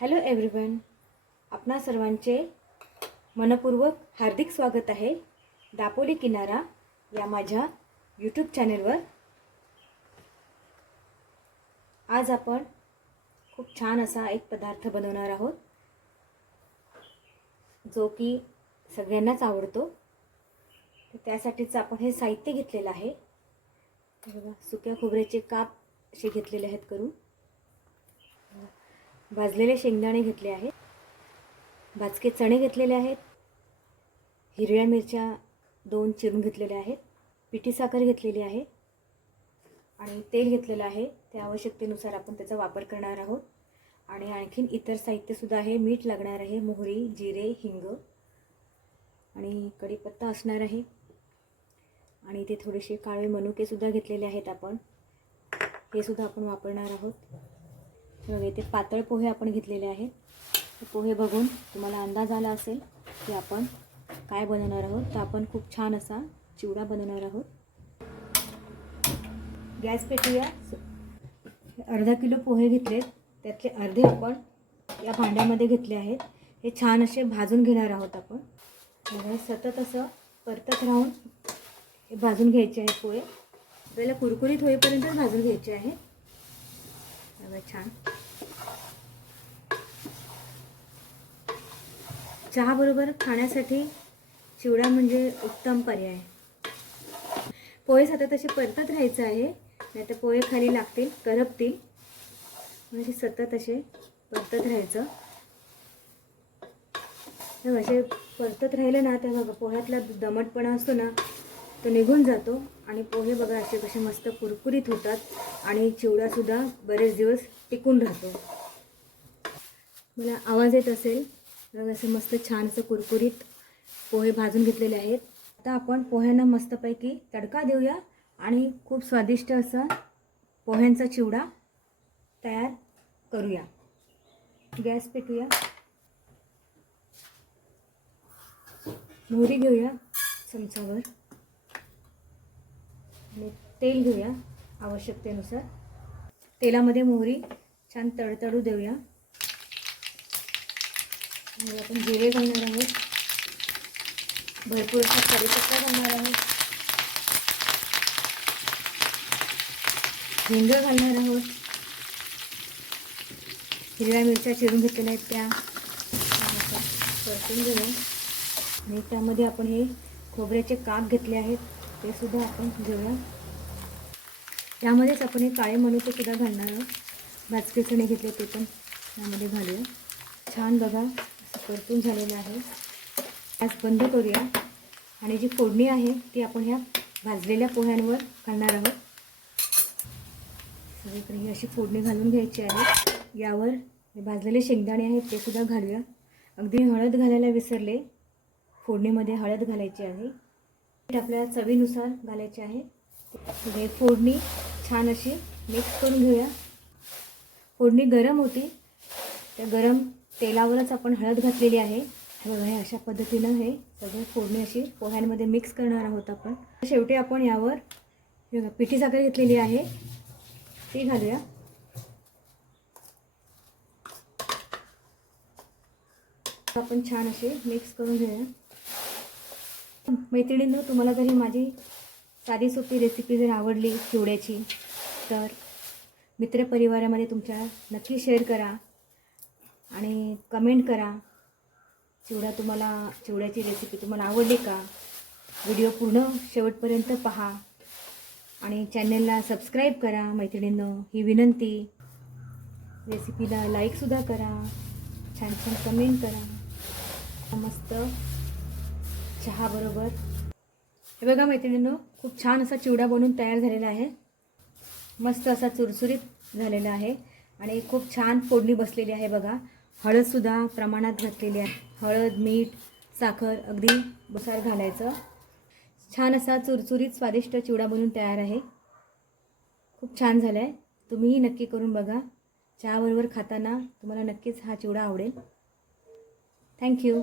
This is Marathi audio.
हॅलो एव्हरीवन आपणा सर्वांचे मनपूर्वक हार्दिक स्वागत आहे दापोली किनारा या माझ्या यूट्यूब चॅनेलवर आज आपण खूप छान असा एक पदार्थ बनवणार आहोत जो की सगळ्यांनाच आवडतो. तर त्यासाठीचं आपण हे साहित्य घेतलेलं आहे. बघा सुक्या खोबऱ्याचे काप असे घेतलेले आहेत करून. भाजलेले शेंगदाणे घेतले आहेत. भाजके चणे घेतलेले आहेत. हिरव्या मिरच्या दोन चिरून घेतलेल्या आहेत. पिठी साखर घेतलेली आहे. आणि तेल घेतलेलं आहे. त्या आवश्यकतेनुसार आपण त्याचा वापर करणार आहोत. आणि आणखीन इतर साहित्यसुद्धा आहे. मीठ लागणार आहे. मोहरी जिरे हिंग. आणि कढीपत्ता असणार आहे. आणि ते थोडेसे काळे मनुकेसुद्धा घेतलेले आहेत आपण. हे सुद्धा आपण वापरणार आहोत. बघा इथे पातळ पोहे आपण घेतलेले आहेत. पोहे बघून तुम्हाला अंदाज आला असेल की आपण काय बनवणार आहोत. तर आपण खूप छान असा चिवडा बनवणार आहोत. गॅस पेटूया. अर्धा किलो पोहे घेतलेत. त्यातले अर्धे आपण या भांड्यामध्ये घेतले आहेत. हे छान असे भाजून घेणार आहोत आपण. हे सतत असं परतत राहून हे भाजून घ्यायचे आहेत पोहे. आपल्याला कुरकुरीत होईपर्यंत भाजून घ्यायचे आहे. छान. चहाबरोबर खाण्यासाठी चिवडा म्हणजे उत्तम पर्याय. पोहे सतत असे परतत राहायचं आहे नाही तर पोहे खाली लागतील करपतील. म्हणजे सतत असे परतत राहायचं. तर असे परतत राहिलं ना तर बघा पोह्यातला दमटपणा असतो ना तो निघून जातो. आणि पोहे बघा असे कसे मस्त कुरकुरीत होतात आणि चिवडासुद्धा बरेच दिवस टिकून राहतो. मला आवाज येत असेल असं मस्त छान असं कुरकुरीत पोहे भाजून घेतलेले आहेत. आता आपण पोह्यांना मस्तपैकी तडका देऊया आणि खूप स्वादिष्ट असा पोह्यांचा चिवडा तयार करूया. गॅस पेटूया. मोहरी घेऊया चमचावर. आणि तेल घेऊया आवश्यकतेनुसार. तेलामध्ये मोहरी छान तडतडू देऊया. मग आपण जिरे घालणार आहोत भरपूर असा कढीपत्ता घालणार आहोत. हिंग घालणार आहोत. हिरव्या मिरच्या चिरून घेतलेल्या आहेत त्या. परतून घेऊ. आणि त्यामध्ये आपण हे खोबऱ्याचे काप घेतले आहेत ते सुद्धा आपण घेऊया. त्यामध्येच आपण हे काळे मनुके सुद्धा घालणार आहोत. भाजके चणे घेतले ते पण त्यामध्ये घालूया. छान बघा. परतून झालेलं आहे. गॅस बंद करूया. आणि जी फोडणी आहे ती आपण ह्या भाजलेल्या पोह्यांवर घालणार आहोत. सगळीकडे ही अशी फोडणी घालून घ्यायची आहे. यावर हे भाजलेले शेंगदाणे आहेत ते सुद्धा घालूया. अगदी हळद घालायला विसरले. फोडणीमध्ये हळद घालायची आहे. मीठ आपल्या चवीनुसार घालायचे आहे. सगळे फोडणी छान अशी मिक्स करून घेऊया. फोडणी गरम होती. त्या गरम तेलावरच आपण हळद घातलेली आहे. हे बघा हे अशा पद्धतीनं हे सगळं फोडणी अशी पोह्यांमध्ये मिक्स करणार आहोत आपण. शेवटी आपण यावर हे बघा, पिठी साखर घेतलेली आहे. ती घालूया. आपण छान असे मिक्स करून घेऊया. मैत्रिणींनो तुम्हाला जरी माझी साधी सोपी रेसिपी जर आवडली चिवड्याची तर मित्रपरिवारामध्ये तुमच्या नक्की शेअर करा. आणि कमेंट करा. चिवडा तुम्हाला चिवड्याची रेसिपी तुम्हाला आवडली का? व्हिडिओ पूर्ण शेवटपर्यंत पहा. आणि चॅनलला सबस्क्राईब करा मैत्रिणींनं. ही विनंती. रेसिपीला लाईकसुद्धा करा. छान छान कमेंट करा. मस्त. चहाबरोबर हे बघा मैत्रिणींनो खूप छान असा चिवडा बनवून तयार झालेला आहे. मस्त असा चुरचुरीत झालेला आहे. आणि खूप छान फोडणी बसलेली आहे बघा. हळदसुद्धा प्रमाणात घातलेली आहे. हळद मीठ साखर अगदी बसार घालायचं. छान असा चुरचुरीत स्वादिष्ट चिवडा बनून तयार आहे. खूप छान झाला आहे तुम्हीही नक्की करून बघा. चहाबरोबर खाताना तुम्हाला नक्कीच हा चिवडा आवडेल. थँक्यू